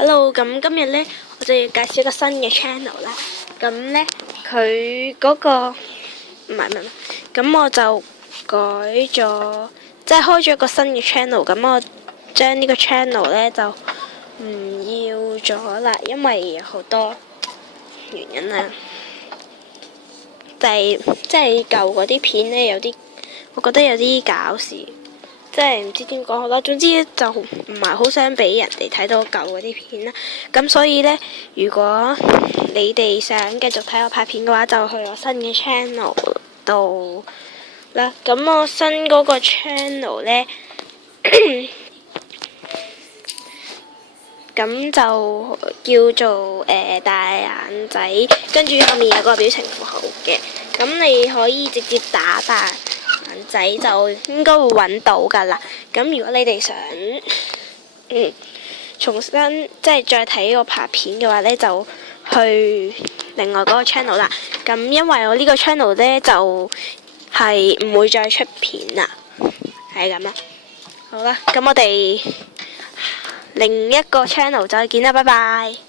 Hello，咁今日呢，我就要介紹一個新嘅 channel 啦。咁呢，佢嗰個唔係，咁我就改咗，即係開咗一個新嘅 channel。咁我將呢個 channel 呢就唔要咗啦，因為有好多原因啦。即係舊嗰啲片呢，有啲我覺得有啲搞笑。即係唔知點講好啦，總之就唔係好想俾人哋睇到舊嗰啲片啦。咁所以呢，如果你哋想繼續睇我拍片嘅話，就去我新嘅 channel 度啦。咁我新嗰個 channel 呢，咁就叫做大眼仔，跟住後面有個表情符號嘅。咁你可以直接打大眼仔就應該會揾到㗎啦。咁如果你哋想重新即係再睇我拍片嘅話呢，就去另外嗰個 channel 啦。咁因為我呢個 channel 呢，就係唔會再出片啦，係咁啦。好啦，咁我哋另一個 channel 再見啦，拜拜。